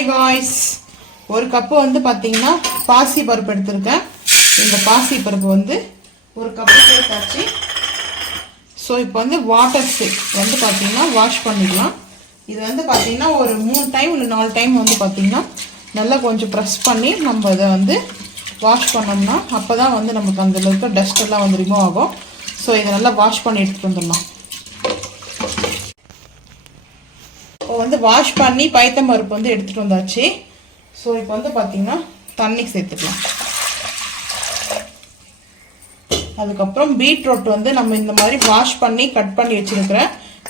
Hi guys, ஒரு cup வந்து பார்த்தீங்கன்னா பாசி பருப்பு எடுத்திருக்கேன். இந்த பாசி பருப்பு வந்து ஒரு கப்பு சேர்த்தாச்சு. ஸோ இப்போ வந்து வாட்டர் வந்து பார்த்தீங்கன்னா வாஷ் பண்ணிக்கலாம். இது வந்து பார்த்தீங்கன்னா ஒரு 3 டைம் இல்லை 4 டைம் வந்து பார்த்தீங்கன்னா நல்லா கொஞ்சம் ப்ரெஸ் பண்ணி நம்ம இதை வந்து வாஷ் பண்ணோம்னா அப்போ தான் வந்து நமக்கு அந்த இருக்க டஸ்ட் எல்லாம் வந்து ரிமூவ் ஆகும். ஸோ இதை நல்லா வாஷ் பண்ணி எடுத்துகிட்டு வந்துடலாம். இப்போ வந்து வாஷ் பண்ணி பைத்தம் பருப்பு வந்து எடுத்துகிட்டு வந்தாச்சு. ஸோ இப்போ வந்து பார்த்தீங்கன்னா தண்ணி சேர்த்துக்கலாம். அதுக்கப்புறம் பீட்ரூட் வந்து நம்ம இந்த மாதிரி வாஷ் பண்ணி கட் பண்ணி வச்சிருக்கிற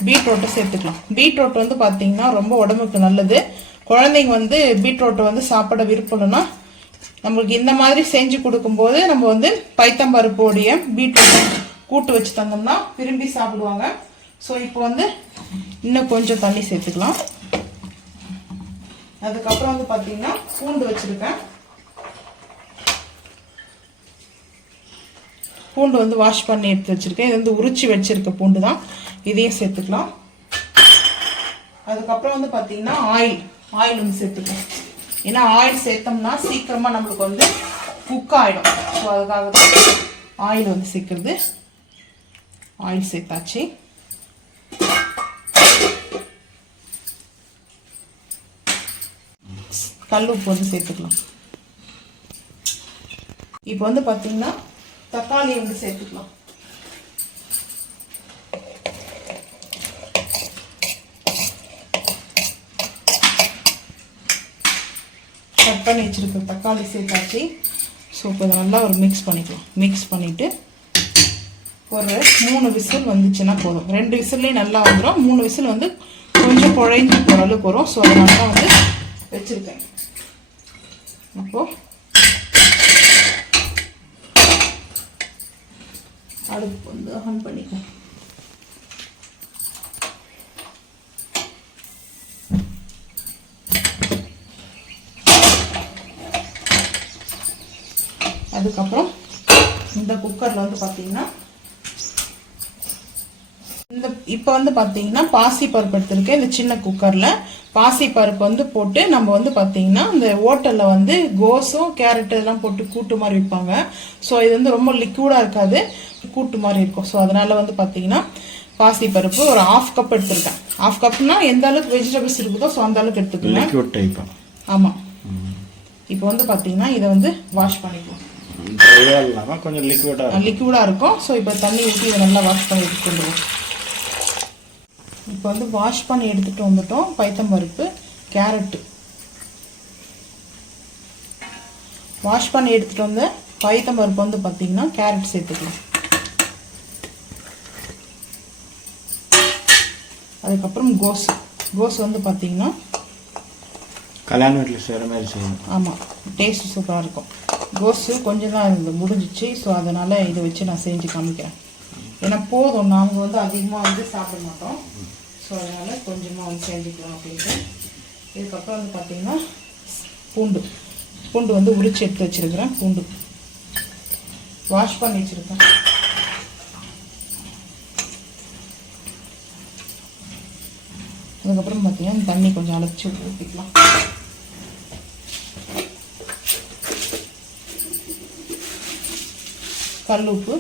பீட்ரூட்டை சேர்த்துக்கலாம். பீட்ரூட் வந்து பார்த்தீங்கன்னா ரொம்ப உடம்புக்கு நல்லது. குழந்தைங்க வந்து பீட்ரூட்டை வந்து சாப்பிட விருப்பம் இல்லைன்னா நம்மளுக்கு இந்த மாதிரி செஞ்சு கொடுக்கும்போது நம்ம வந்து பைத்தம்பருப்போடைய பீட்ரூட்டை கூட்டு வச்சு தந்தோம்னா விரும்பி சாப்பிடுவாங்க. ஸோ இப்போ வந்து இன்னும் கொஞ்சம் தண்ணி சேர்த்துக்கலாம். அதுக்கப்புறம் வந்து பார்த்தீங்கன்னா பூண்டு வச்சுருக்கேன். பூண்டு வந்து வாஷ் பண்ணி எடுத்து வச்சுருக்கேன். இது வந்து உரிச்சு வச்சுருக்க பூண்டு தான். இதையும் சேர்த்துக்கலாம். அதுக்கப்புறம் வந்து பார்த்தீங்கன்னா ஆயில் வந்து சேர்த்துக்கலாம். ஏன்னா ஆயில் சேர்த்தோம்னா சீக்கிரமாக நம்மளுக்கு வந்து குக் ஆகிடும். ஸோ அதுக்காக தான் ஆயில் வந்து சேர்க்குறது. ஆயில் சேர்த்தாச்சு. கல் உப்பு வந்து சேர்த்துக்கலாம். இப்போ வந்து பார்த்தீங்கன்னா தக்காளி வந்து சேர்த்துக்கலாம். கட் பண்ணி வச்சிருக்க தக்காளி சேர்த்தாச்சு. ஸோ இப்போ இதை நல்லா ஒரு மிக்ஸ் பண்ணிக்கலாம். மிக்ஸ் பண்ணிவிட்டு ஒரு 3 விசில் வந்துச்சுன்னா போதும். 2 விசில்லேயே நல்லா வந்துடும். 3 விசில் வந்து கொஞ்சம் குழைஞ்சி போகிற அளவுக்கு வரும். ஸோ அதனால தான் வந்து வச்சுருக்கேன். அப்போது அடுப்பு வந்து ஆன் பண்ணிக்கலாம். அதுக்கப்புறம் இந்த குக்கரில் வந்து பார்த்தீங்கன்னா இப்போ வந்து பார்த்தீங்கன்னா பாசி பருப்பு எடுத்துருக்கேன். இந்த சின்ன குக்கரில் பாசி பருப்பு வந்து போட்டு நம்ம வந்து பார்த்தீங்கன்னா இந்த ஹோட்டலில் வந்து கோஸும் கேரட் எல்லாம் போட்டு கூட்டு மாதிரி வைப்பாங்க. ஸோ இது வந்து ரொம்ப லிக்விடாக இருக்காது, கூட்டு மாதிரி இருக்கும். ஸோ அதனால வந்து பார்த்தீங்கன்னா பாசி பருப்பு ஒரு 1/2 கப் எடுத்துருக்கேன். 1/2 கப்னா எந்த அளவுக்கு வெஜிடபிள்ஸ் இருக்குதோ ஸோ அந்த அளவுக்கு எடுத்துக்கலாம். ஆமாம். இப்போ வந்து பார்த்தீங்கன்னா இதை வந்து வாஷ் பண்ணிக்கலாம். கொஞ்சம் லிக்விடாக இருக்கும். ஸோ இப்போ தண்ணி ஊற்றி இதை நல்லா வாஷ் பண்ணி எடுத்துட்டு வந்துடுவோம். இப்போ வந்து வாஷ் பண்ணி எடுத்துகிட்டு வந்துட்டோம். பைத்தம்பருப்பு, கேரட்டு வாஷ் பண்ணி எடுத்துகிட்டு வந்து பைத்தம்பருப்பு வந்து பார்த்தீங்கன்னா கேரட் சேர்த்துக்கலாம். அதுக்கப்புறம் கோஸ் வந்து பார்த்தீங்கன்னா கல்யாண வீட்டில் செய்கிற மாதிரி செய்யணும். ஆமாம், டேஸ்ட் சூப்பராக இருக்கும். கோஸு கொஞ்சம் தான் இருந்தது, முடிஞ்சிச்சு. ஸோ அதனால் இதை வச்சு நான் செஞ்சு காமிக்கிறேன். ஏன்னா போதும், நாங்கள் வந்து அதிகமாக வந்து சாப்பிட மாட்டோம். ஸோ அதனால் கொஞ்சமாக வந்து செஞ்சுக்கலாம் அப்படின்ட்டு. இதுக்கப்புறம் வந்து பார்த்திங்கன்னா பூண்டு வந்து உரிச்சு எடுத்து வச்சுருக்கிறேன். பூண்டு வாஷ் பண்ணி வச்சுருக்கேன். அதுக்கப்புறம் பார்த்திங்கன்னா தண்ணி கொஞ்சம் அழைச்சி ஊற்றிக்கலாம். கல் உப்பு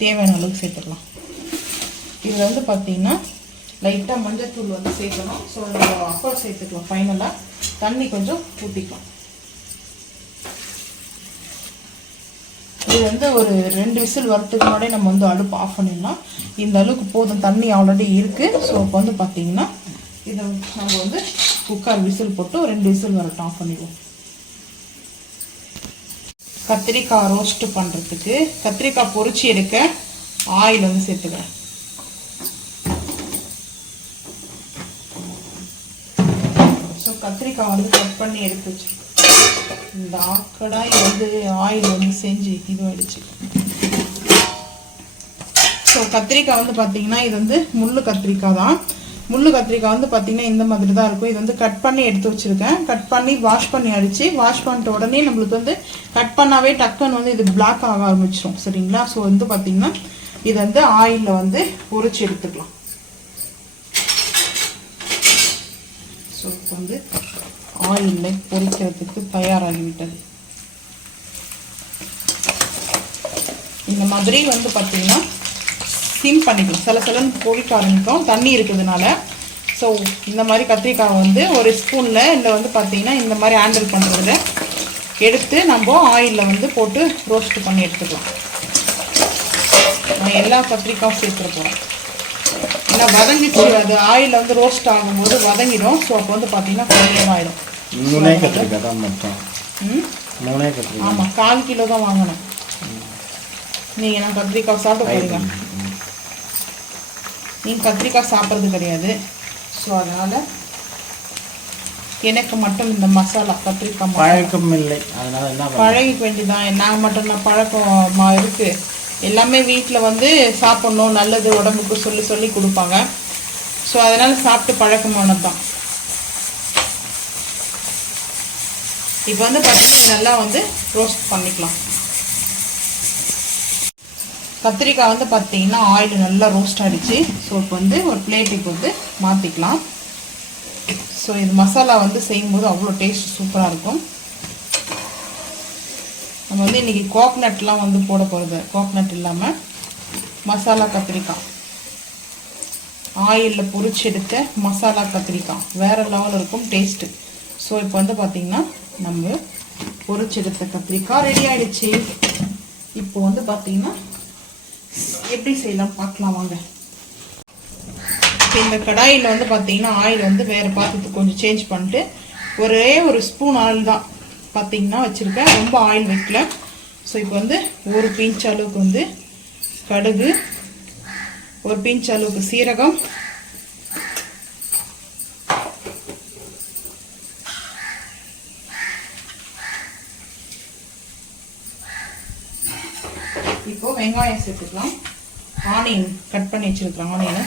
தேவையான அளவுக்கு சேர்த்துக்கலாம். இதில் வந்து பார்த்தீங்கன்னா லைட்டாக மஞ்சள் வந்து சேர்க்கணும். ஸோ நம்ம அப்புறம் சேர்த்துக்கலாம். ஃபைனலாக தண்ணி கொஞ்சம் ஊற்றிக்கலாம். இது வந்து ஒரு 2 விசில் வரத்துக்கு முன்னாடியே நம்ம வந்து அடுப்பு ஆஃப் பண்ணிடலாம். இந்த அளவுக்கு போதும், தண்ணி ஆல்ரெடி இருக்குது. ஸோ இப்போ வந்து பார்த்தீங்கன்னா இதை நம்ம வந்து குக்கர் விசில் போட்டு 2 விசில் வரட்டும், ஆஃப் பண்ணிடுவோம். கத்திரிக்காய் ரோஸ்ட் பண்ணுறதுக்கு கத்திரிக்காய் பொரிச்சு எடுக்க ஆயில் வந்து சேர்த்துக்கிறேன். ஸோ கத்திரிக்காய் வந்து கட் பண்ணி எடுத்து வச்சுருக்கேன். இந்த கடாய் வந்து ஆயில் வந்து செஞ்சு இதுவாகிடுச்சு. ஸோ கத்திரிக்காய் வந்து பார்த்தீங்கன்னா இது வந்து முள்ளு கத்திரிக்காய் தான். முள்ளு கத்திரிக்காய் வந்து பார்த்தீங்கன்னா இந்த மாதிரி தான் இருக்கும். இது வந்து கட் பண்ணி எடுத்து வச்சுருக்கேன். கட் பண்ணி வாஷ் பண்ணி அடித்து வாஷ் பண்ணிட்ட உடனே நம்மளுக்கு வந்து கட் பண்ணாவே டக்குன்னு வந்து இது பிளாக் ஆக ஆரம்பிச்சிடும். சரிங்களா? ஸோ வந்து பார்த்தீங்கன்னா இதை வந்து ஆயிலில் வந்து பொரிச்சு எடுத்துக்கலாம். ஸோ வந்து ஆயிலில் பொரிக்கிறதுக்கு தயாராகிவிட்டது. இந்த மாதிரி வந்து பார்த்தீங்கன்னா சிம் பண்ணிக்கலாம். சில சிலன்னு பொரிக்க ஆரம்பிக்கும் தண்ணி இருக்குதுனால. ஸோ இந்த மாதிரி கத்திரிக்காய் வந்து ஒரு ஸ்பூனில் இல்லை வந்து பார்த்தீங்கன்னா இந்த மாதிரி ஹேண்டில் பண்ணுறதுல எடுத்து நம்ம ஆயிலில் வந்து போட்டு ரோஸ்ட் பண்ணி எடுத்துக்கலாம். நான் எல்லா கத்திரிக்காயும் சேர்த்துட போகிறேன். ஏன்னா வதங்கிச்சு, அது ஆயிலில் வந்து ரோஸ்ட் ஆகும்போது வதங்கிடும். ஸோ அப்போ வந்து பார்த்தீங்கன்னா கம்மியாக ஆயிடும். 3 கத்திரிக்காய் தான் மொத்தம். 3 கத்திரிக்காய். ஆமாம், 1/4 கிலோ தான் வாங்கினேன். நீங்கள் நான் கத்திரிக்காய் சாப்பிட போகிறீங்க, நீங்கள் கத்திரிக்காய் சாப்பிட்றது கிடையாது. ஸோ அதனால் எனக்கு மட்டும் இந்த மசாலா கத்திரிக்காய் பழக்கம் இல்லை, அதனால் என்ன பழகிக்க வேண்டியதான். நாங்கள் மட்டும் நான் பழக்கமாக இருக்குது. எல்லாமே வீட்டில் வந்து சாப்பிட்ணும், நல்லது உடம்புக்கு சொல்லி சொல்லி கொடுப்பாங்க. ஸோ அதனால் சாப்பிட்டு பழக்கமானது தான். இப்போ வந்து பார்த்தீங்கன்னா நல்லா வந்து ரோஸ்ட் பண்ணிக்கலாம். கத்திரிக்காய் வந்து பார்த்தீங்கன்னா ஆயில் நல்லா ரோஸ்ட் ஆகிடுச்சு. ஸோ இப்போ வந்து ஒரு பிளேட்டுக்கு வந்து மாற்றிக்கலாம். ஸோ இது மசாலா வந்து செய்யும்போது அவ்வளோ டேஸ்ட் சூப்பராக இருக்கும். நம்ம வந்து இன்றைக்கி கோக்னட்லாம் வந்து போட போகிறது. கோக்னட் இல்லாமல் மசாலா கத்திரிக்காய், ஆயிலில் பொரிச்சு எடுத்த மசாலா கத்திரிக்காய் வேறு லெவலில் இருக்கும் டேஸ்ட்டு. ஸோ இப்போ வந்து பார்த்திங்கன்னா நம்ம பொரிச்செடுத்த கத்திரிக்காய் ரெடி ஆகிடுச்சு. இப்போ வந்து பார்த்திங்கன்னா எப்படி செய்யலாம் பார்க்கலாம் வாங்க. இப்போ இந்த கடாயில் வந்து பார்த்தீங்கன்னா ஆயில் வந்து வேறு பாத்திரத்துக்கு கொஞ்சம் சேஞ்ச் பண்ணிட்டு ஒரே ஒரு ஸ்பூன் ஆயில் தான் பார்த்தீங்கன்னா வச்சுருக்கேன். ரொம்ப ஆயில் வைக்கல. ஸோ இப்போ வந்து ஒரு பிஞ்ச் அளவுக்கு வந்து கடுகு, ஒரு பிஞ்ச் அளவுக்கு சீரகம், இப்போ வெங்காயம் சேர்த்துக்கலாம். ஆனியன் கட் பண்ணி வச்சுருக்கிறேன். ஆனியனை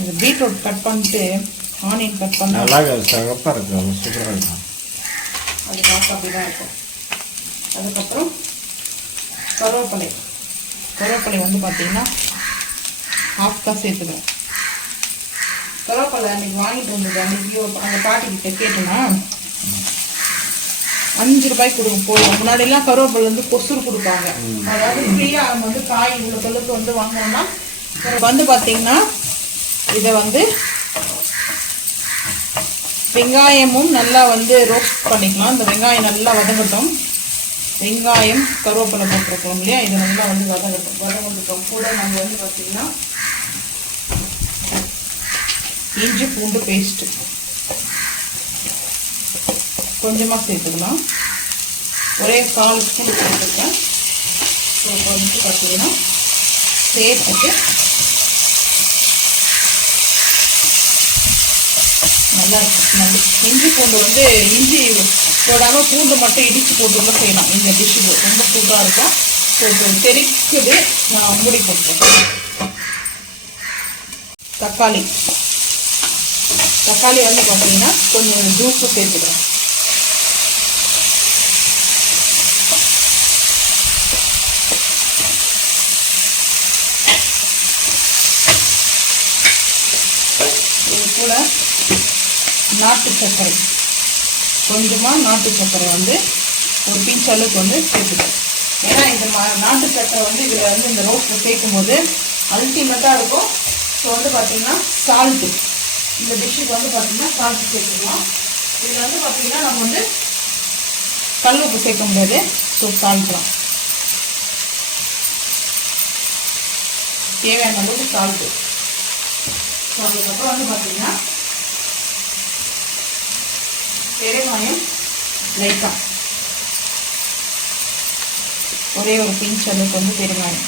இந்த பீட்ரூட் கட் பண்ணிட்டு ஆனியன் கட் பண்ண நல்லா சிறப்பாக இருக்கும், சூப்பராக இருக்கும். அது பார்க்க அப்படி தான் இருக்கும். அதுக்கப்புறம் கருவேப்பிலை வந்து பார்த்தீங்கன்னா ஹாஃப் தான் சேர்த்துக்கிறேன். கருவேப்பிலை அன்றைக்கி வாங்கிட்டு வந்தது. அன்றைக்கி அந்த பாட்டிக்கிட்ட கேட்டேன்னா 5 ரூபாய்க்கு கொடுக்க போதும். முன்னாடிலாம் கருவேப்பிலை வந்து கொசுறு கொடுப்பாங்க. அதாவது ஃப்ரீயாக நம்ம வந்து காய் இவ்வளோ தொழுக்கு வந்து வாங்கினோம்னா வந்து பார்த்தீங்கன்னா இதை வந்து வெங்காயமும் நல்லா வந்து ரோஸ்ட் பண்ணிக்கலாம். இந்த வெங்காயம் நல்லா வதங்கட்டும். வெங்காயம் கருவேப்பிலை போட்டிருக்கோம் இல்லையா, இதை நல்லா வந்து வதங்கட்டும். கூட நம்ம வந்து பார்த்தீங்கன்னா இஞ்சி பூண்டு பேஸ்ட்டு கொஞ்சமாக சேர்த்துக்கலாம். ஒரே 1/4 ஸ்பூன் சேர்த்துருக்கேன். ஸோ இப்போ வந்து பார்த்தீங்கன்னா சேர்த்துட்டு நல்லா இருக்கும். இஞ்சி பூண்டு வந்து இஞ்சி போடாமல் பூண்டு மட்டும் இடித்து போட்டு செய்யலாம். இந்த டிஷ்ஷு ரொம்ப சூப்பராக இருக்கும். ஸோ இப்போ தெரிக்குது, நான் மூடி போட்டுருக்கேன். தக்காளி வந்து பார்த்தீங்கன்னா கொஞ்சம் ஜூஸு சேர்த்துக்கிறேன். இது கூட நாட்டு சர்க்கரை, கொஞ்சமாக நாட்டு சர்க்கரை வந்து ஒரு பிஞ்ச் அளவுக்கு வந்து சேர்த்துக்கிறேன். ஏன்னா இந்த நாட்டு சர்க்கரை வந்து இதில் வந்து இந்த ரோஸ்ட்டில் சேர்க்கும் போது அல்டிமேட்டாக இருக்கும். ஸோ வந்து பார்த்திங்கன்னா சால்ட்டு, இந்த டிஷ்ஷுக்கு வந்து பார்த்திங்கன்னா சால்ட்டு சேர்த்துக்கலாம். இதில் வந்து பார்த்திங்கன்னா நம்ம வந்து கல் உப்பு சேர்க்க முடியாது. ஸோ சால்ட் தான் தேவையான அளவுக்கு சால்ட்டு. ஸோ அதுக்கப்புறம் வந்து பார்த்திங்கன்னா பெருங்காயம் லைட்டாக ஒரே ஒரு பிஞ்ச் அளவுக்கு வந்து பெருங்காயம்.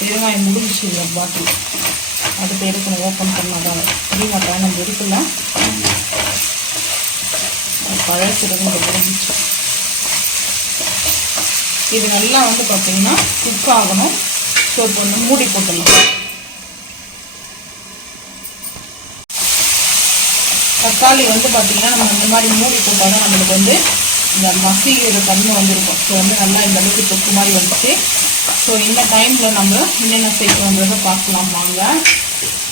பெருங்காயம் முடிஞ்சிச்சு இல்லை பாட்டில், அடுத்து எடுக்கணும். ஓப்பன் பண்ணாதான் புரியுமா நம்ம இருக்குல்ல, பழசுறது முடிஞ்சிச்சு. இது நல்லா வந்து பார்த்தீங்கன்னா குக் ஆகணும். ஸோ இப்போ வந்து மூடி போட்டுடலாம். தக்காளி வந்து பார்த்தீங்கன்னா நம்ம இந்த மாதிரி மூடி போட்டால் தான் நம்மளுக்கு வந்து இந்த மசிக்கிற தன்மை வந்துருக்கும். ஸோ வந்து நல்லா இந்த அளவுக்கு தொக்கு மாதிரி வந்துச்சு. ஸோ இந்த டைமில் நம்ம என்னென்ன சேர்க்கணுன்றதை பார்க்கலாம் வாங்க.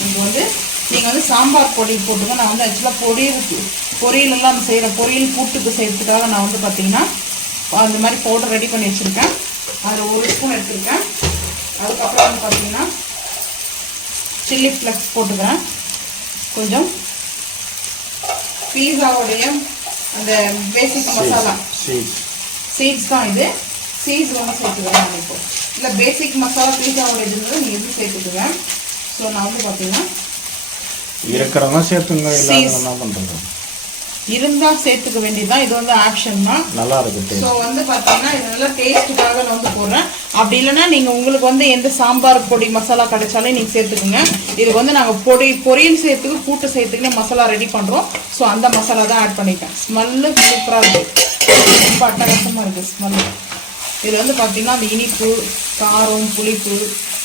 இது வந்து நீங்கள் வந்து சாம்பார் பொடி போட்டுங்க. நான் வந்து ஆக்சுவலாக பொரியலெல்லாம் நம்ம செய்கிற பொரியல் கூட்டுக்கு செய்கிறதுக்காக நான் வந்து பார்த்திங்கன்னா அந்த மாதிரி பவுடர் ரெடி பண்ணி வச்சுருக்கேன். அதில் 1 ஸ்பூன் எடுத்துருக்கேன். அதுக்கப்புறம் வந்து பார்த்திங்கன்னா சில்லி ஃப்ளெக்ஸ் போட்டுக்கிறேன். கொஞ்சம் பீஸாவுடைய அந்த பேசிக் மசாலா சீட்ஸ் தான் இது. சீட்ஸ் வந்து சேர்த்துக்கிறேன் நான் இப்போ. இல்லை பேசிக் மசாலா பீஸாவோட இதுன்றது நீங்கள் எதுவும் சேர்த்துக்குவேன். ஸோ நான் வந்து பார்த்தீங்கன்னா இருக்கிறவங்க சேர்த்துங்க, என்ன பண்ணுறது இருந்தால் சேர்த்துக்க வேண்டியதுதான். இது வந்து ஆப்ஷன் தான், நல்லா இருக்கு. ஸோ வந்து பார்த்தீங்கன்னா இது நல்லா டேஸ்ட்டுக்காக நான் வந்து போடுறேன். அப்படி இல்லைன்னா நீங்கள் உங்களுக்கு வந்து எந்த சாம்பார் பொடி மசாலா கிடைச்சாலே நீங்கள் சேர்த்துக்குங்க. இதுக்கு வந்து நாங்கள் பொரியல் சேர்த்துக்கு கூட்டு சேர்த்துக்குன்னு மசாலா ரெடி பண்ணுறோம். ஸோ அந்த மசாலா தான் ஆட் பண்ணிட்டேன். ஸ்மெல்லு சூப்பராக இருக்குது, ரொம்ப அட்டகாசமாக இருக்குது ஸ்மெல்லு. இதில் வந்து பார்த்தீங்கன்னா அந்த இனிப்பு, காரம், புளிப்பு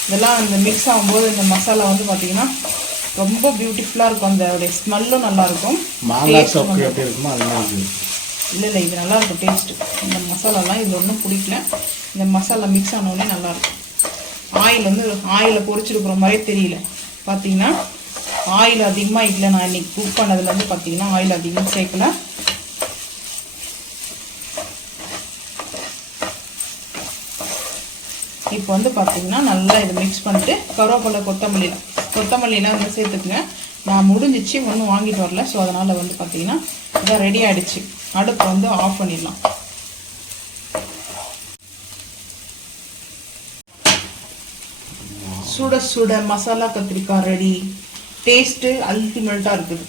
இதெல்லாம் இந்த மிக்ஸ் ஆகும்போது இந்த மசாலா வந்து பார்த்தீங்கன்னா ரொம்ப பியூட்டிஃபுல்லாக இருக்கும். அந்த ஸ்மெல்லும் நல்லாயிருக்கும். இல்லை இது நல்லாயிருக்கும் டேஸ்ட்டு. இந்த மசாலாலாம் இதில் ஒன்றும் பிடிக்கல. இந்த மசாலா மிக்ஸ் ஆனோடனே நல்லாயிருக்கும். ஆயில் வந்து ஆயிலை பொரிச்சிருக்கிற மாதிரியே தெரியல. பார்த்தீங்கன்னா ஆயில் அதிகமாக இல்லை. நான் இன்றைக்கி குக் பண்ணதில் வந்து பார்த்தீங்கன்னா ஆயில் அதிகமாக சேர்க்கல. இப்போ வந்து பார்த்தீங்கன்னா நல்லா இதை மிக்ஸ் பண்ணிட்டு கருவேப்பிலை கொத்தமல்லிலாம் வந்து சேர்த்துக்குங்க. நான் முடிஞ்சிச்சு, ஒன்றும் வாங்கிட்டு வரல. ஸோ அதனால் வந்து பார்த்தீங்கன்னா இதான் ரெடி ஆகிடுச்சு. அடுப்பு வந்து ஆஃப் பண்ணிடலாம். சுட சுட மசாலா கத்திரிக்காய் ரெடி. டேஸ்ட்டு அல்டிமேட்டாக இருக்குது.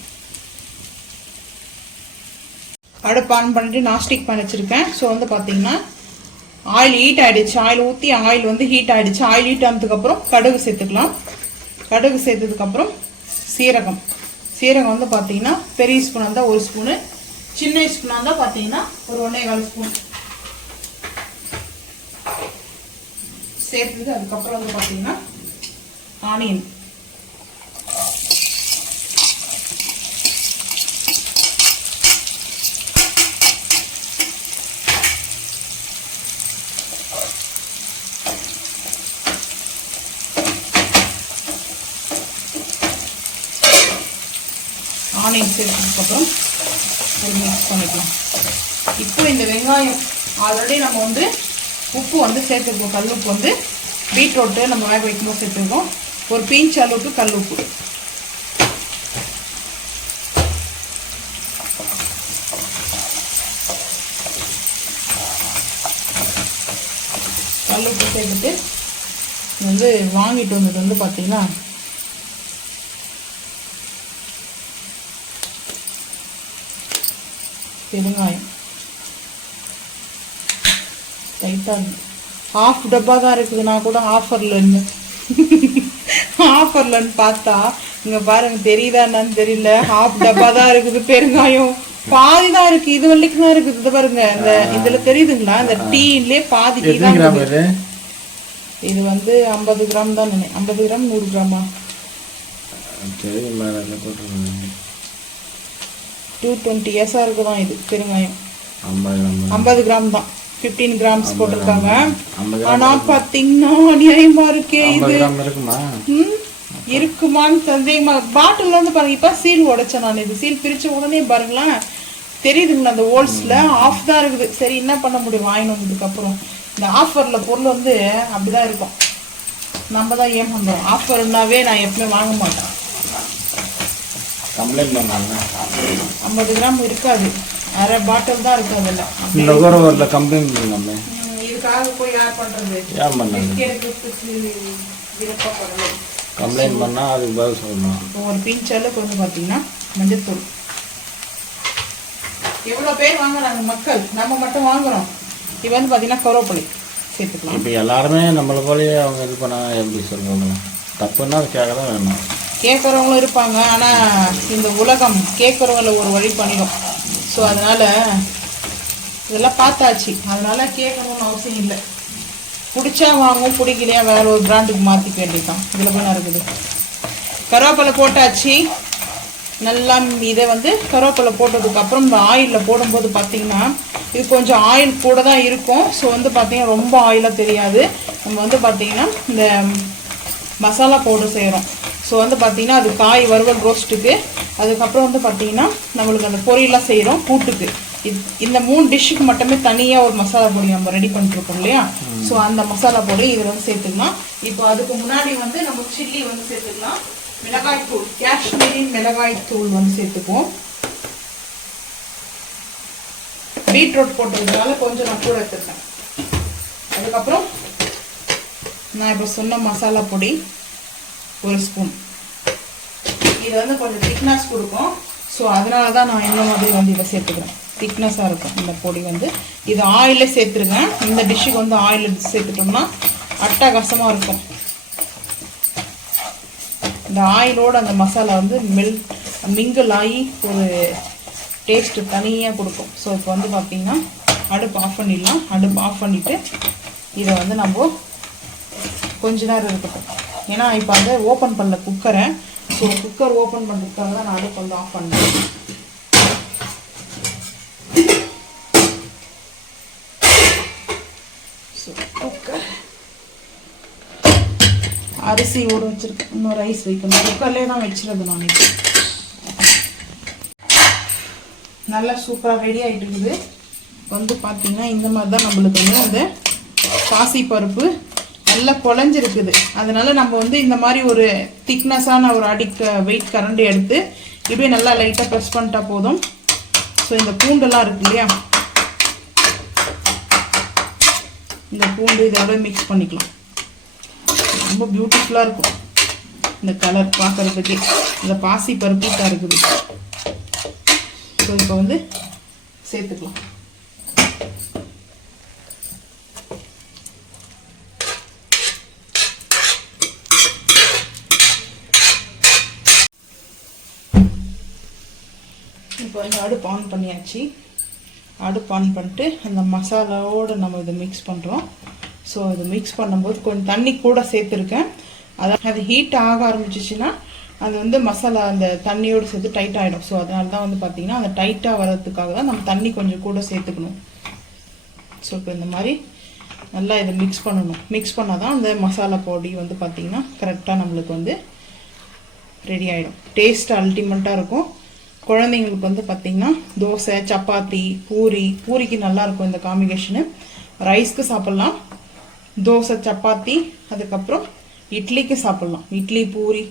அடுப்பு ஆன் பண்ணிட்டு நான்ஸ்டிக் பேன் வச்சுருக்கேன். ஸோ வந்து பார்த்தீங்கன்னா ஆயில் ஹீட் ஆகிடுச்சு. ஆயில் ஊற்றி ஆயில் வந்து ஹீட் ஆகிடுச்சு. ஆயில் ஹீட் ஆனதுக்கப்புறம் கடுகு சேர்த்துக்கலாம். கடுகு சேர்த்ததுக்கப்புறம் சீரகம் வந்து பார்த்தீங்கன்னா பெரிய ஸ்பூனாக இருந்தால் 1 ஸ்பூனு, சின்ன ஸ்பூனாக இருந்தால் பார்த்தீங்கன்னா ஒரு 1.25 ஸ்பூன் சேர்த்துது. அதுக்கப்புறம் வந்து பார்த்தீங்கன்னா ஆனியன், சேர்த்ததுக்கப்புறம் மிக்ஸ் பண்ணிக்கலாம். இப்போ இந்த வெங்காயம் ஆல்ரெடி நம்ம வந்து உப்பு வந்து சேர்த்துருக்கோம். கல் உப்பு வந்து பீட்ரூட்டு நம்ம வேக வைக்கும்போது சேர்த்துருக்கோம். ஒரு பிஞ்ச் அளவுக்கு கல் உப்பு. கல் உப்பு சேர்த்துட்டு வந்து வாங்கிட்டு வந்தது வந்து பார்த்தீங்கன்னா பெருங்காயம் டைட்டாக 1/2 டப்பா தான் இருக்குது. நான் கூட ஆஃபர்லன்னு பார்த்தா இங்கே பாருங்க, தெரியுதா என்னன்னு தெரியல, 1/2 டப்பா தான் இருக்குது. பெருங்காயம் பாதி தான் இருக்கு. இது வரைக்கும் தான் இருக்குது. இது பாருங்க, இந்த இதுல தெரியுதுங்களா, இந்த டீலே பாதி டீ தான் இருக்குது. இது வந்து 50 கிராம் தான். 50 கிராம் 100 கிராமா 220 SR தான் இது பெருங்காயம். 50 கிராம் தான். 15 கிராம்ஸ் போட்டிருக்காங்க. ஆனா பாத்தீங்கன்னா அநியாயமா இருக்கே இது. இருக்குமான்னு சந்தேகமா. பாட்டில் வந்து பாருங்க, இப்ப சீல் உடைச்சேன் நான். இது சீல் பிரிச்ச உடனே பாருங்களேன், தெரியுதுங்களா அந்த ஹோல்ஸ்ல ஆஃப் தான் இருக்குது. சரி என்ன பண்ண முடியும், வாங்கிட்டு வந்ததுக்கு அப்புறம். இந்த ஆஃபர்ல பொருள் வந்து அப்படிதான் இருக்கும். நம்ம தான் ஏன் பண்றோம். ஆஃபர்னாவே நான் எப்பவுமே வாங்க மாட்டேன். கம்ப்ளைண்ட் பண்ணாங்க. 50 கிராம் இருக்காது, அரை பாட்டில் தான் இருக்கு. அதில் இந்த ஒரு கம்ப்ளைண்ட் பண்ணாங்க. இதுக்காக போய் யார் பண்றது? ஏன் பண்ணாங்க? கம்ப்ளைண்ட் பண்ணா அதுக்கு பதில் சொல்லணும். இப்போ ஒரு பிஞ்ச் அளவுக்கு வந்து பார்த்தீங்கன்னா மஞ்சத்தூள். எவ்வளோ பேர் வாங்குறாங்க மக்கள், நம்ம மட்டும் வாங்குறோம். இது வந்து பார்த்தீங்கன்னா கருவேப்பிலை சேர்த்துக்கலாம். இப்போ எல்லாருமே நம்மளை போலயே அவங்க இது பண்ண எப்படி சொல்லுவாங்க, தப்புன்னா அதுக்காக தான் வேணும். கேட்குறவங்களும் இருப்பாங்க, ஆனால் இந்த உலகம் கேட்குறவங்கள ஒரு வழி பண்ணிடும். ஸோ அதனால் இதெல்லாம் பார்த்தாச்சு, அதனால் கேட்கணும்னு அவசியம் இல்லை. பிடிச்சா வாங்கும், பிடிக்கலையா வேற ஒரு பிராண்டுக்கு மாற்றிக்க வேண்டியதான். இதில் போய் இருக்குது. கருவேப்பிலை போட்டாச்சு. நல்லா இதை வந்து கருவேப்பிலை போட்டதுக்கப்புறம் இந்த ஆயிலில் போடும்போது பார்த்தீங்கன்னா இது கொஞ்சம் ஆயில் கூட தான் இருக்கும். ஸோ வந்து பார்த்தீங்கன்னா ரொம்ப ஆயிலாக தெரியாது. நம்ம வந்து பார்த்தீங்கன்னா இந்த மசாலா பவுடர் செய்கிறோம். ஸோ வந்து பார்த்தீங்கன்னா அது காய் வறுவல் ரோஸ்ட்டுக்கு, அதுக்கப்புறம் வந்து பார்த்தீங்கன்னா நம்மளுக்கு அந்த பொரியெல்லாம் செய்கிறோம் கூட்டுக்கு. இந்த 3 டிஷ்ஷுக்கு மட்டுமே தனியாக ஒரு மசாலா பொடி நம்ம ரெடி பண்ணிட்டுருக்கோம் இல்லையா? ஸோ அந்த மசாலா பொடி இதில் வந்து சேர்த்துக்கலாம். இப்போ அதுக்கு முன்னாடி வந்து நம்ம சில்லி வந்து சேர்த்துக்கலாம். மிளகாய் தூள், காஷ்மீரி மிளகாய் தூள் வந்து சேர்த்துக்குவோம். பீட்ரூட் போட்டதுனால கொஞ்சம் நான் கூட எடுத்துருக்கேன். அதுக்கப்புறம் நான் இப்போ சொன்ன மசாலா பொடி 1 ஸ்பூன். இது வந்து கொஞ்சம் திக்னஸ் கொடுக்கும். ஸோ அதனால தான் நான் இந்த மாதிரி வந்து இதை சேர்த்துக்கிறேன். திக்னஸாக இருக்கும் இந்த பொடி வந்து. இது ஆயிலே சேர்த்துருங்க. இந்த டிஷ்ஷுக்கு வந்து ஆயில் சேர்த்துட்டோம்னா அட்டகாசமாக இருக்கும். இந்த ஆயிலோடு அந்த மசாலா வந்து மிங்கிள் ஆகி ஒரு டேஸ்ட்டு தனியாக கொடுக்கும். ஸோ இப்போ வந்து பார்த்திங்கன்னா அடுப்பு ஆஃப் பண்ணிடலாம். அடுப்பு ஆஃப் பண்ணிவிட்டு இதை வந்து நம்ம கொஞ்ச நேரம் இருக்கட்டும். ஏன்னா இப்போ அதை ஓப்பன் பண்ணல குக்கரை. ஸோ குக்கர் ஓப்பன் பண்ணுறதுக்காக தான் நான் அடுப்பு வந்து ஆஃப் பண்ணேன். ஸோ குக்கர் அரிசி ஊற வச்சுருக்கேன். இன்னும் ரைஸ் வைக்கணும். குக்கர்லேயே தான் வச்சுருது நான். நல்லா சூப்பராக ரெடி ஆகிட்டு இருக்குது. வந்து பார்த்திங்கன்னா இந்த மாதிரி தான் நம்மளுக்கு வந்து அந்த பாசிப்பருப்பு நல்லா குழஞ்சிருக்குது. அதனால நம்ம வந்து இந்த மாதிரி ஒரு திக்னஸான ஒரு வெயிட் கரண்டி எடுத்து இப்படியே நல்லா லைட்டாக ப்ரெஸ் பண்ணிட்டா போதும். ஸோ இந்த பூண்டெல்லாம் இருக்கு இல்லையா, இந்த பூண்டு இதோட மிக்ஸ் பண்ணிக்கலாம். ரொம்ப பியூட்டிஃபுல்லாக இருக்கும் இந்த கலர் பார்க்குறதுக்கே. இந்த பாசி பருப்புட்டாக இருக்குது. ஸோ இப்போ வந்து சேர்த்துக்கலாம். இப்போ இந்த அடுப்பு ஆன் பண்ணியாச்சு. அடுப்பு ஆன் பண்ணிட்டு அந்த மசாலாவோடு நம்ம இதை மிக்ஸ் பண்ணுறோம். ஸோ இது மிக்ஸ் பண்ணும்போது கொஞ்சம் தண்ணி கூட சேர்த்துருக்கேன். அது ஹீட் ஆக ஆரம்பிச்சிச்சுன்னா அது வந்து மசாலா அந்த தண்ணியோடு சேர்த்து டைட் ஆகிடும். ஸோ அதனால தான் வந்து பார்த்திங்கன்னா அந்த டைட்டாக வர்றதுக்காக தான் நம்ம தண்ணி கொஞ்சம் கூட சேர்த்துக்கணும். ஸோ இப்போ இந்த மாதிரி நல்லா இதை மிக்ஸ் பண்ணணும். மிக்ஸ் பண்ணால் தான் அந்த மசாலா பொடி வந்து பார்த்திங்கன்னா கரெக்டாக நம்மளுக்கு வந்து ரெடி ஆகிடும். டேஸ்ட் அல்டிமேட்டாக இருக்கும். குழந்தைங்களுக்கு வந்து பார்த்திங்கன்னா தோசை, சப்பாத்தி, பூரிக்கு நல்லாயிருக்கும் இந்த காம்பினேஷனு. ரைஸ்க்கு சாப்பிட்லாம், தோசை, சப்பாத்தி, அதுக்கப்புறம் இட்லிக்கு சாப்பிட்லாம். இட்லி, பூரி.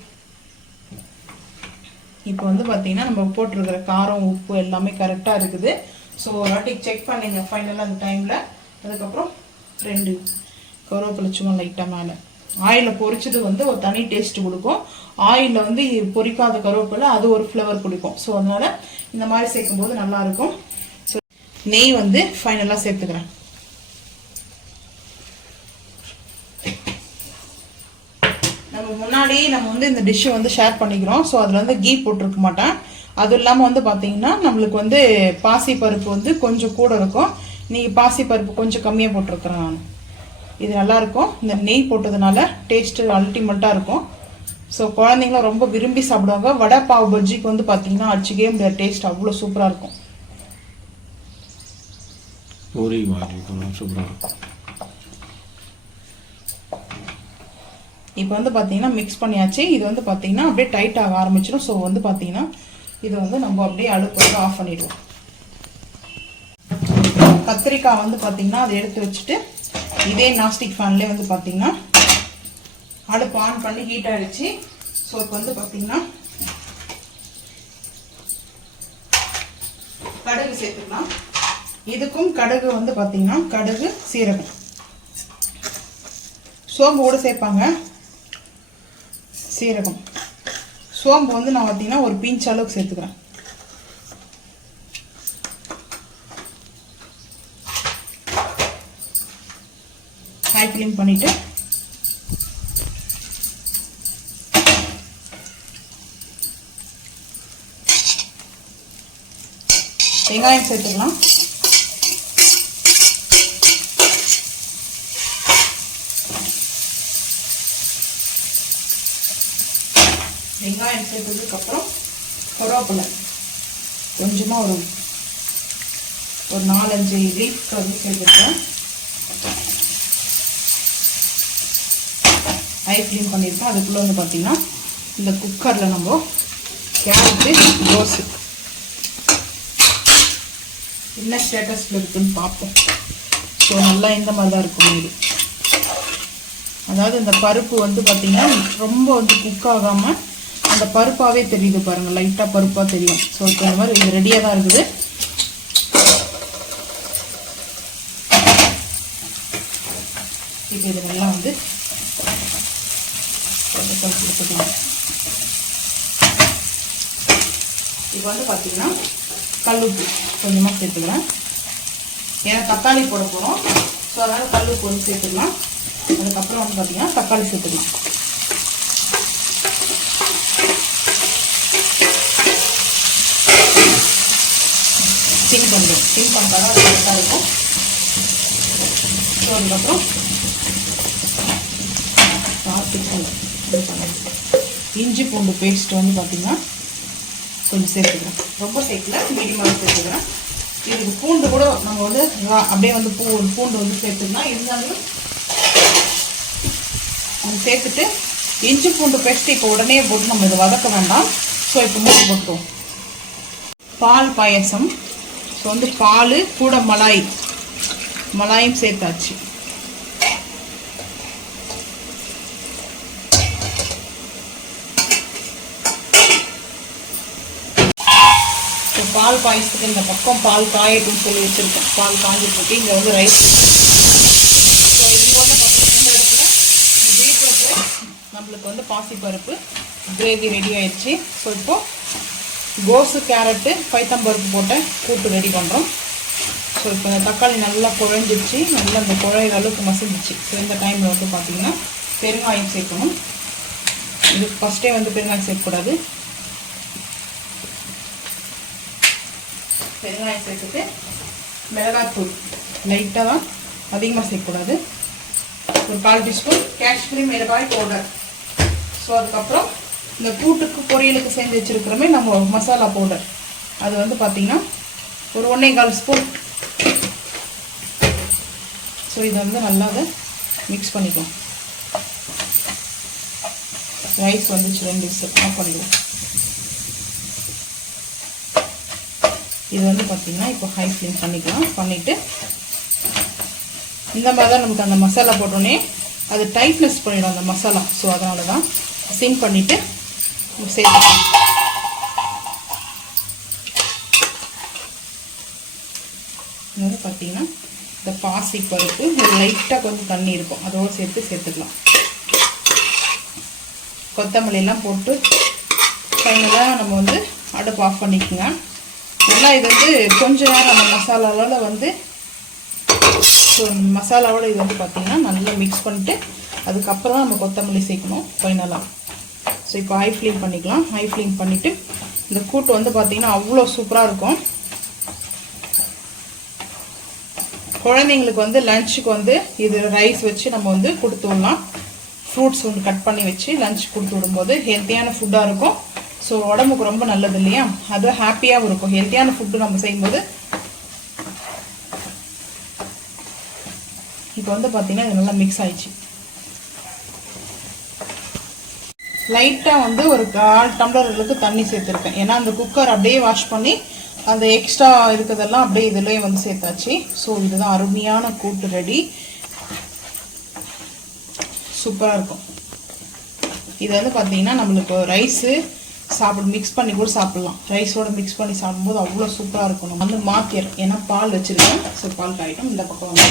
இப்போ வந்து பார்த்திங்கன்னா நம்ம போட்டிருக்கிற காரம், உப்பு எல்லாமே கரெக்டாக இருக்குது. ஸோ ஒரு வாட்டி செக் பண்ணிங்க ஃபைனலாக அந்த டைமில். அதுக்கப்புறம் 2 கருவேப்பிலை சும்மா லைட்டாக மேலே. ஆயிலில் பொரிச்சது வந்து ஒரு தனி டேஸ்ட் கொடுக்கும். ஆயிலில் வந்து பொரிக்காத கருவேப்பிலை அது ஒரு ஃப்ளவர் கொடுக்கும். ஸோ அதனால் இந்த மாதிரி சேர்க்கும்போது நல்லாயிருக்கும். ஸோ நெய் வந்து ஃபைனலாக சேர்த்துக்கிறேன். முன்னாடி நம்ம வந்து இந்த டிஷ்ஷை வந்து ஷேர் பண்ணிக்கிறோம். ஸோ அதில் வந்து கீ போட்டிருக்க மாட்டேன். அதுவும் இல்லாமல் வந்து பார்த்தீங்கன்னா நம்மளுக்கு வந்து பாசி பருப்பு வந்து கொஞ்சம் கூட இருக்கும். நீங்கள் பாசி பருப்பு கொஞ்சம் கம்மியாக போட்டிருக்கிறேன் நான். இது நல்லாயிருக்கும். இந்த நெய் போட்டதுனால டேஸ்ட்டு அல்டிமேட்டாக இருக்கும். ஸோ குழந்தைங்களாம் ரொம்ப விரும்பி சாப்பிடுவாங்க. வடை பாவ் பஜ்ஜிக்கு வந்து பார்த்தீங்கன்னா அடிச்சுக்கவே முடியாது. டேஸ்ட் அவ்வளோ சூப்பராக இருக்கும். சூப்பராக இருக்கும். இப்போ வந்து பார்த்தீங்கன்னா மிக்ஸ் பண்ணியாச்சு. இது வந்து பார்த்தீங்கன்னா அப்படியே டைட் ஆக ஆரம்பிச்சிடும். ஸோ வந்து பார்த்தீங்கன்னா இதை வந்து நம்ம அப்படியே அடுப்பு வந்து ஆஃப் பண்ணிடுவோம். கத்திரிக்காய் வந்து பார்த்தீங்கன்னா அதை எடுத்து வச்சுட்டு இதே நாஸ்டிக் ஃபேன்லேயே வந்து பார்த்தீங்கன்னா அடுப்பு ஆன் பண்ணி ஹீட் ஆகிடுச்சு. ஸோ இப்போ வந்து பார்த்தீங்கன்னா கடுகு சேர்த்துக்கலாம். இதுக்கும் கடுகு வந்து பார்த்தீங்கன்னா கடுகு, சீரகம், சோம்பு கூட சேர்ப்பாங்க. சீரகம், சோம்பு வந்து நான் பார்த்தீங்கன்னா ஒரு பிஞ்ச் அளவுக்கு சேர்த்துக்கிறேன். ஹை ஃப்ளேம் பண்ணிட்டு வெங்காயம் சேர்த்துக்கலாம். வெங்காயம் சேர்த்ததுக்கு அப்புறம் கருவேப்பிலை கொஞ்சமாக ஒரு 4-5 லீஃப் வந்து சேர்த்துருக்கேன். ஹை ஃப்ளேம் பண்ணியிருக்கோம். அதுக்குள்ளே வந்து பார்த்திங்கன்னா இந்த குக்கரில் நம்ம கேரட்டு கோஸு என்ன ஸ்டேட்டஸில் இருக்குதுன்னு பார்ப்போம். ஸோ நல்லா இந்த மாதிரி தான் இருக்கும் இது. அதாவது இந்த பருப்பு வந்து பார்த்திங்கன்னா ரொம்ப வந்து குக் ஆகாமல் அந்த பருப்பாகவே தெரியுது பாருங்கள், லைட்டாக பருப்பாக தெரியும். ஸோ இப்போ இந்த மாதிரி இது ரெடியாக தான் இருக்குது. இப்போ இது நல்லா வந்து கொடுத்துக்கலாம். இப்போ வந்து பார்த்திங்கன்னா கல்லுப்பு கொஞ்சமாக சேர்த்துக்கிறேன். ஏன்னா தக்காளி போட போகிறோம். ஸோ அதனால் கல்லுப்பு வந்து சேர்த்துக்கலாம். அதுக்கப்புறம் வந்து பார்த்திங்கன்னா தக்காளி சேர்த்துக்கலாம். சிம் பண்ணுறோம். சிம் பண்ணால் அது கரெக்டாக இருக்கும். ஸோ அதுக்கப்புறம் இஞ்சி பூண்டு பேஸ்ட் வந்து பார்த்திங்கன்னா கொஞ்சம் சேர்த்துக்கிறேன். ரொம்ப சேர்க்கல, மீடியமாக சேர்த்துக்கிறேன். இதுக்கு பூண்டு கூட நம்ம வந்து அப்படியே வந்து பூண்டு வந்து சேர்த்துக்கலாம். இருந்தாலும் நம்ம சேர்த்துட்டு இஞ்சி பூண்டு பேஸ்ட்டு இப்போ உடனே போட்டு நம்ம இதை வதக்க வேண்டாம். ஸோ இப்போ மூடி போட்டுருவோம். பால் பாயசம். ஸோ வந்து பால் கூட மலாயும் சேர்த்தாச்சு. பால் பாயசத்துக்கு இந்த பக்கம் பால் காயட்டுன்னு சொல்லி வச்சுருக்கேன். பால் காஞ்சிட்டு இங்கே வந்து ரைஸ். ஸோ இது வந்து இந்த இடத்துல பீட்ரூட்டு நம்மளுக்கு வந்து பாசிப்பருப்பு கிரேவி ரெடி ஆயிடுச்சு. ஸோ இப்போது கோஸு கேரட்டு பைத்தம்பருப்பு போட்ட கூட்டு ரெடி பண்ணுறோம். ஸோ இப்போ இந்த தக்காளி நல்லா குழஞ்சிடுச்சு, நல்லா இந்த குழையிற அளவுக்கு மசிஞ்சிச்சு. ஸோ இந்த டைமில் வந்து பார்த்திங்கன்னா பெருங்காயம் சேர்க்கணும். இது ஃபஸ்ட்டே வந்து பெருங்காயம் சேர்க்கக்கூடாது. பெருங்காயம் சேர்த்துட்டு மிளகாத்தூள் லைட்டாக தான், அதிகமாக சேர்க்கக்கூடாது. ஒரு 1/4 டீஸ்பூன் காஷ்மீரி மிளகாய் பவுடர். ஸோ அதுக்கப்புறம் இந்த கூட்டுக்கு பொரியலுக்கு சேர்ந்து வச்சுருக்கிறோமே நம்ம மசாலா பவுடர், அது வந்து பார்த்திங்கன்னா ஒரு 1.25 ஸ்பூன். ஸோ இதை வந்து நல்லா அதை மிக்ஸ் பண்ணிக்கலாம். ரைஸ் வந்துச்சு 2 விசில் ஆஃப் பண்ணிடுவோம். இது வந்து பார்த்திங்கன்னா இப்போ ஹை ஃப்ளேம் பண்ணிக்கலாம். பண்ணிவிட்டு இந்த மாதிரி தான் நமக்கு அந்த மசாலா போட்டோன்னே அது டைட்னஸ் பண்ணிடும் அந்த மசாலா. ஸோ அதனால தான் சிம் பண்ணிவிட்டு சேர்த்துக்கலாம். இது வந்து பார்த்திங்கன்னா இந்த பாசி பருப்பு ஒரு லைட்டாக கொஞ்சம் தண்ணி இருக்கும், அதோடு சேர்த்துக்கலாம். கொத்தமல்லியெல்லாம் போட்டு ஃபைனலாக நம்ம வந்து அடுப்பு ஆஃப் பண்ணிக்கோங்க. நல்லா இது வந்து கொஞ்சம் நேரம் அந்த மசாலாவோட வந்து மசாலாவோட இது வந்து பார்த்திங்கன்னா நல்லா மிக்ஸ் பண்ணிட்டு அதுக்கப்புறம் நம்ம கொத்தமல்லி சேர்க்கணும் ஃபைனலாக. ஸோ இப்போ ஹை ஃப்ளேம் பண்ணிக்கலாம். ஹை ஃப்ளேம் பண்ணிவிட்டு இந்த கூட்டு வந்து பார்த்திங்கன்னா அவ்வளோ சூப்பராக இருக்கும். குழந்தைங்களுக்கு வந்து லஞ்சுக்கு வந்து இது ரைஸ் வச்சு நம்ம வந்து கொடுத்து விடலாம். ஃப்ரூட்ஸ் வந்து கட் பண்ணி வச்சு லஞ்ச் கொடுத்து விடும்போது ஹெல்த்தியான ஃபுட்டாக இருக்கும். ஸோ உடம்புக்கு ரொம்ப நல்லது இல்லையா, அது ஹாப்பியாகவும் இருக்கும். ஹெல்த்தியான ஃபுட்டு நம்ம செய்யும்போது இப்போ வந்து பார்த்திங்கன்னா இது நல்லா மிக்ஸ் ஆயிடுச்சு. லைட்டாக வந்து ஒரு 1/4 டம்ளர் அளவுக்கு தண்ணி சேர்த்துருக்கேன். ஏன்னா அந்த குக்கர் அப்படியே வாஷ் பண்ணி அந்த எக்ஸ்ட்ரா இருக்கிறதெல்லாம் அப்படியே இதுலேயே வந்து சேர்த்தாச்சு. ஸோ இதுதான் அருமையான கூட்டு ரெடி. சூப்பராக இருக்கும். இது வந்து பார்த்திங்கன்னா நம்மளுக்கு ரைஸு மிக்ஸ் பண்ணி கூட சாப்பிட்லாம். ரைஸோடு மிக்ஸ் பண்ணி சாப்பிடும்போது அவ்வளோ சூப்பராக இருக்கும். நம்ம வந்து மாற்றிடுறோம், ஏன்னா பால் வச்சுருக்கேன். ஸோ பால் காயிட்டும். இந்த பக்கம் வந்து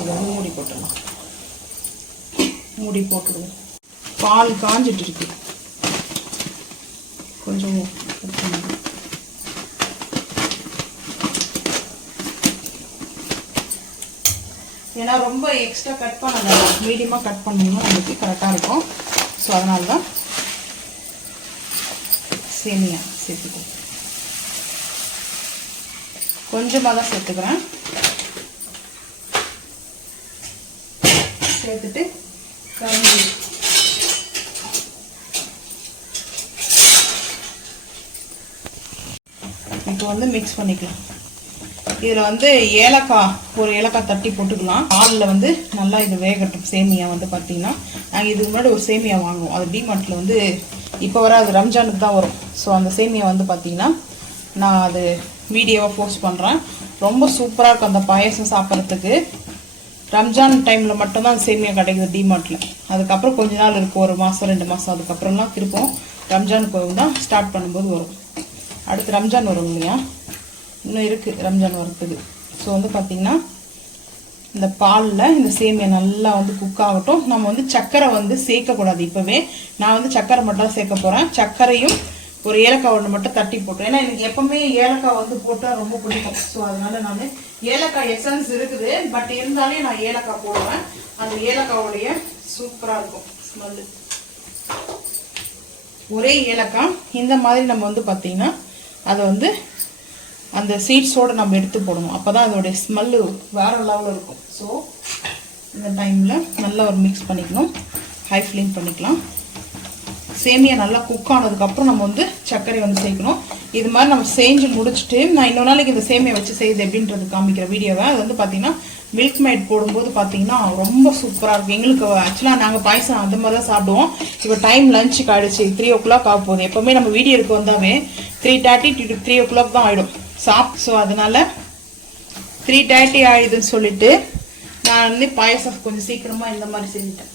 இதை வந்து மூடி போட்டுடலாம். மூடி போட்டுடுவோம். பால் காஞ்சிட்டு இருக்கு. கொஞ்சம் ஏன்னா ரொம்ப எக்ஸ்ட்ரா கட் பண்ணல, மீடியமாக கட் பண்ணணும்னா நமக்கு கரெக்டாக இருக்கும். ஸோ அதனால தான் சேமியா சேர்த்துக்கோ. கொஞ்சமாக தான் சேர்த்துக்கிறேன். சேர்த்துட்டு கரும்பு இப்போ வந்து மிக்ஸ் பண்ணிக்கலாம். இதில் வந்து ஏலக்காய், ஒரு ஏலக்காய் தட்டி போட்டுக்கலாம். பாலில் வந்து நல்லா இது வேகட்டும். சேமியா வந்து பார்த்தீங்கன்னா நாங்கள் இதுக்கு முன்னாடி ஒரு சேமியா வாங்குவோம். அது டிமார்ட்டில் வந்து இப்போ வர அது ரம்ஜானுக்கு தான் வரும். ஸோ அந்த சேமியா வந்து பார்த்தீங்கன்னா நான் அது வீடியோவை போஸ்ட் பண்ணுறேன். ரொம்ப சூப்பராக இருக்கும் அந்த பாயசம் சாப்பிட்றதுக்கு. ரம்ஜான் டைமில் மட்டும்தான் அந்த சேமியா கிடைக்குது டிமார்ட்டில். அதுக்கப்புறம் கொஞ்ச நாள் இருக்கும், 1 மாதம் 2 மாதம். அதுக்கப்புறம்லாம் திருப்போம் ரம்ஜானுக்கு தான் ஸ்டார்ட் பண்ணும்போது வரும். அடுத்து ரம்ஜான் வரும் இல்லையா, இன்னும் இருக்குது ரம்ஜான் வரத்துக்கு. ஸோ வந்து பார்த்திங்கன்னா இந்த பாலில் இந்த சேமியா நல்லா வந்து குக் ஆகட்டும். நம்ம வந்து சர்க்கரை வந்து சேர்க்கக்கூடாது இப்போவே. நான் வந்து சர்க்கரை மட்டும் தான் சேர்க்க போகிறேன். சர்க்கரையும் ஒரு ஏலக்காய் ஒன்று மட்டும் தட்டி போட்டேன். ஏன்னா எனக்கு எப்பவுமே ஏலக்காய் வந்து போட்டால் ரொம்ப பிடிக்கும். ஸோ அதனால நான் ஏலக்காய் எசன்ஸ் இருக்குது, பட் இருந்தாலே நான் ஏலக்காய் போடுவேன். அந்த ஏலக்காவுடைய சூப்பராக இருக்கும் ஸ்மெல்லு. ஒரே ஏலக்காய் இந்த மாதிரி நம்ம வந்து பார்த்தீங்கன்னா அதை வந்து அந்த சீட்ஸோடு நம்ம எடுத்து போடணும். அப்போ தான் அதோடைய ஸ்மெல்லு வேறு லெவலில் இருக்கும். ஸோ இந்த டைமில் நல்லா ஒரு மிக்ஸ் பண்ணிக்கணும். ஹை ஃப்ளேம் பண்ணிக்கலாம். சேமியா நல்லா குக் ஆனதுக்கப்புறம் நம்ம வந்து சர்க்கரை வந்து சேர்க்கணும். இது மாதிரி நம்ம செஞ்சு முடிச்சுட்டு நான் இன்னொரு நாளைக்கு இந்த சேமியா வச்சு செய்யுது எப்படின்றது காமிக்கிற வீடியோவை. அது வந்து பார்த்தீங்கன்னா மில்க் மேட் போடும்போது பார்த்தீங்கன்னா ரொம்ப சூப்பராக இருக்கும். எங்களுக்கு ஆக்சுவலாக நாங்கள் பாயசம் அந்த மாதிரி தான் சாப்பிடுவோம். இப்போ டைம் லஞ்சுக்கு ஆகிடுச்சு, 3 o'clock ஆக போகுது. எப்போவுமே நம்ம வீடியோ எடுக்க வந்தாவே 3:30 to 3 o'clock தான் ஆகிடும் ஸோ அதனால 3:30 ஆயிடுதுன்னு சொல்லிட்டு நான் வந்து பாயசம் கொஞ்சம் சீக்கிரமாக இந்த மாதிரி செஞ்சுட்டேன்.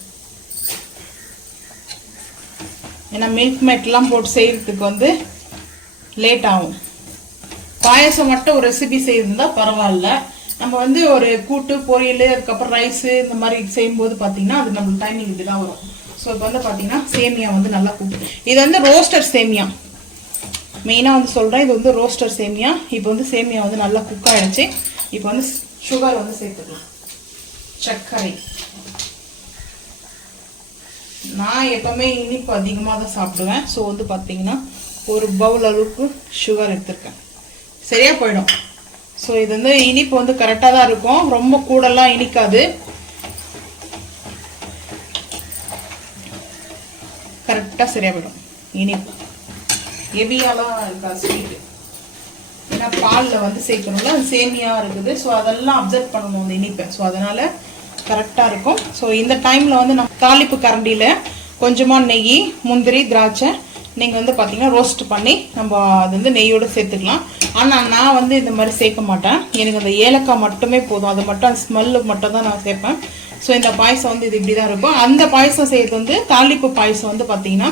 ஏன்னா மில்க் மேட்லாம் போட்டு செய்யறதுக்கு வந்து லேட் ஆகும். பாயசம் மட்டும் ஒரு ரெசிபி செய்திருந்தா பரவாயில்ல. நம்ம வந்து ஒரு கூட்டு பொரியல் அதுக்கப்புறம் ரைஸு இந்த மாதிரி செய்யும்போது பார்த்தீங்கன்னா அது நம்மளுக்கு டைமிங் இப்படிதான் வரும். ஸோ இப்போ வந்து பார்த்தீங்கன்னா சேமியா வந்து நல்லா கூட்டு. இது வந்து ரோஸ்டர் சேமியா மெயினாக வந்து சொல்கிறேன். இது வந்து ரோஸ்டர் சேமியா. இப்போ வந்து சேமியா வந்து நல்லா குக் ஆகிடுச்சு. இப்போ வந்து சுகர் வந்து சேர்த்துக்கலாம். சர்க்கரை நான் எப்பவுமே இனிப்பு அதிகமாக தான் சாப்பிடுவேன். ஸோ வந்து பார்த்தீங்கன்னா ஒரு பவுல் அளவுக்கு சுகர் எடுத்துருக்கேன். சரியா போயிடும். ஸோ இது வந்து இனிப்பு வந்து கரெக்டாக தான் இருக்கும், ரொம்ப கூடலாம் இனிக்காது. கரெக்டாக சரியா போயிடும். இனிப்பு ஹெவியாலாம் இருக்காது ஸ்வீட்டு. ஏன்னா பாலில் வந்து சேர்க்கணும்ல, சேமியா இருக்குது. ஸோ அதெல்லாம் அப்சர்வ் பண்ணணும் அந்த இனிப்பை. ஸோ அதனால கரெக்டாக இருக்கும். ஸோ இந்த டைமில் வந்து நம்ம தாளிப்பு கரண்டியில் கொஞ்சமாக நெய், முந்திரி, திராட்சை நீங்கள் வந்து பார்த்தீங்கன்னா ரோஸ்ட் பண்ணி நம்ம அது வந்து நெய்யோடு சேர்த்துக்கலாம். ஆனால் நான் வந்து இந்த மாதிரி சேர்க்க மாட்டேன். எனக்கு அந்த ஏலக்காய் மட்டுமே போதும். அது மட்டும் அந்த ஸ்மெல்லு மட்டும் தான் நான் சேர்ப்பேன். ஸோ இந்த பாயசம் வந்து இது இப்படி தான் இருக்கும். அந்த பாயசம் செய்யறது வந்து தாளிப்பு பாயசம் வந்து பார்த்தீங்கன்னா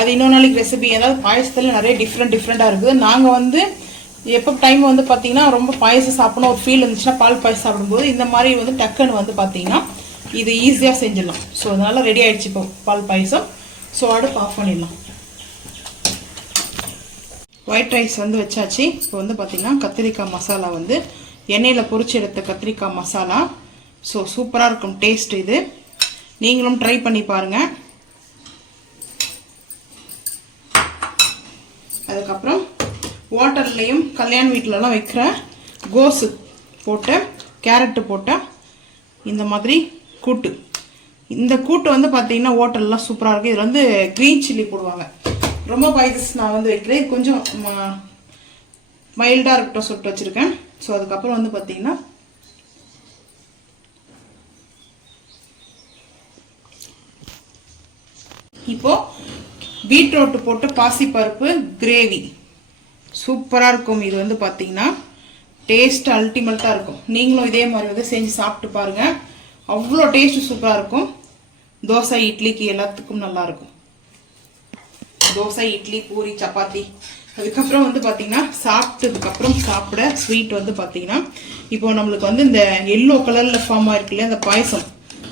அது இன்னொரு நாளைக்கு ரெசிபி. ஏதாவது பாயசத்தில் நிறைய டிஃப்ரெண்ட்டாக இருக்குது. நாங்கள் வந்து எப்போ டைம் வந்து பார்த்தீங்கன்னா ரொம்ப பாயசம் சாப்பிடணும் ஒரு ஃபீல் இருந்துச்சுன்னா பால் பாயசம் சாப்பிடும்போது இந்த மாதிரி வந்து டக்குன்னு வந்து பார்த்தீங்கன்னா இது ஈஸியாக செஞ்சிடலாம். ஸோ அதனால ரெடி ஆயிடுச்சு இப்போ பால் பாயசம். ஸோ அடுப்பு ஆஃப் பண்ணிடலாம். ஒயிட் ரைஸ் வந்து வச்சாச்சு. இப்போ வந்து பார்த்தீங்கன்னா கத்திரிக்காய் மசாலா வந்து எண்ணெயில் பொரிச்சு எடுத்த கத்திரிக்காய் மசாலா. ஸோ சூப்பராக இருக்கும் டேஸ்ட். இது நீங்களும் ட்ரை பண்ணி பாருங்கள். அதுக்கப்புறம் ஹோட்டல்லையும் கல்யாண வீட்டிலலாம் வைக்கிற கோஸு போட்ட கேரட்டு போட்ட இந்த மாதிரி கூட்டு. இந்த கூட்டு வந்து பார்த்தீங்கன்னா ஹோட்டல்லாம் சூப்பராக இருக்குது. இதில் வந்து க்ரீன் சில்லி போடுவாங்க. ரொம்ப ஸ்பைசஸ் நான் வந்து வைக்கிறேன், கொஞ்சம் மைல்டாக இருக்கட்டும் சுட்டு வச்சுருக்கேன். ஸோ அதுக்கப்புறம் வந்து பார்த்தீங்கன்னா இப்போது பீட்ரூட் போட்டு பாசிப்பருப்பு கிரேவி சூப்பராக இருக்கும். இது வந்து பார்த்தீங்கன்னா டேஸ்ட் அல்டிமேட்டாக இருக்கும். நீங்களும் இதே மாதிரி வந்து செஞ்சு சாப்பிட்டு பாருங்கள். அவ்வளோ டேஸ்ட் சூப்பராக இருக்கும். தோசை இட்லிக்கு எல்லாத்துக்கும் நல்லாயிருக்கும். தோசை, இட்லி, பூரி, சப்பாத்தி. அதுக்கப்புறம் வந்து பார்த்தீங்கன்னா சாப்பிட்டதுக்கப்புறம் சாப்பிட ஸ்வீட் வந்து பார்த்தீங்கன்னா இப்போ நம்மளுக்கு வந்து இந்த எல்லோ கலரில் ஃபார்ம் ஆகிருக்குல்ல இந்த பாயசம்,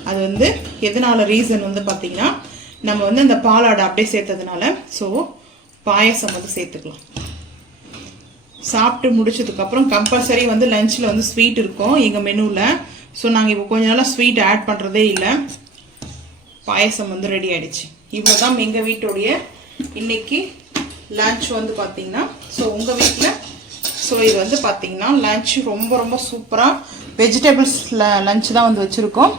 அது வந்து எதனால ரீசன் வந்து பார்த்தீங்கன்னா நம்ம வந்து இந்த பாலாடை அப்படியே சேர்த்ததுனால. ஸோ பாயசம் வந்து சேர்த்துக்கலாம். சாப்பிட்டு முடிச்சதுக்கப்புறம் கம்பல்சரி வந்து லஞ்சில் வந்து ஸ்வீட் இருக்கும் எங்கள் மெனுவில். ஸோ நாங்கள் இப்போ கொஞ்ச நாளாக ஸ்வீட் ஆட் பண்ணுறதே இல்லை. பாயசம் வந்து ரெடி ஆகிடுச்சு. இவ்வளோ தான் எங்கள் வீட்டுடைய இன்னைக்கு லஞ்ச் வந்து பார்த்தீங்கன்னா. ஸோ உங்கள் வீட்டில் ஸோ இது வந்து பார்த்தீங்கன்னா லஞ்ச் ரொம்ப ரொம்ப சூப்பராக வெஜிடபிள்ஸ் லஞ்ச் தான் வந்து வச்சுருக்கோம்.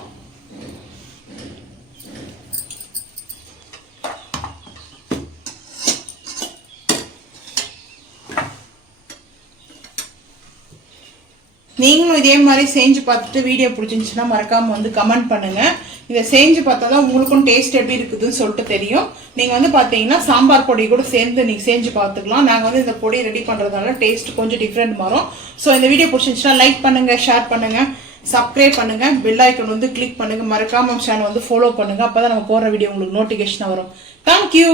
நீங்களும் இதே மாதிரி செஞ்சு பார்த்துட்டு வீடியோ பிடிச்சிருந்துச்சுன்னா மறக்காம வந்து கமெண்ட் பண்ணுங்க. இதை செஞ்சு பார்த்தா தான் உங்களுக்கும் டேஸ்ட் எப்படி இருக்குதுன்னு சொல்லிட்டு தெரியும். நீங்க வந்து பாத்தீங்கன்னா சாம்பார் பொடி கூட சேர்ந்து நீங்க செஞ்சு பார்த்துக்கலாம். நாங்க வந்து இந்த பொடி ரெடி பண்றதுனால டேஸ்ட் கொஞ்சம் டிஃப்ரெண்ட் வரும். ஸோ இந்த வீடியோ பிடிச்சிருந்துச்சுன்னா லைக் பண்ணுங்க, ஷேர் பண்ணுங்க, சப்ஸ்கிரைப் பண்ணுங்க, பெல் ஐக்கன் வந்து கிளிக் பண்ணுங்க, மறக்காம சேனல் வந்து ஃபாலோ பண்ணுங்க. அப்பதான் நம்ம போற வீடியோ உங்களுக்கு நோட்டிபிகேஷன் வரும். தேங்க்யூ.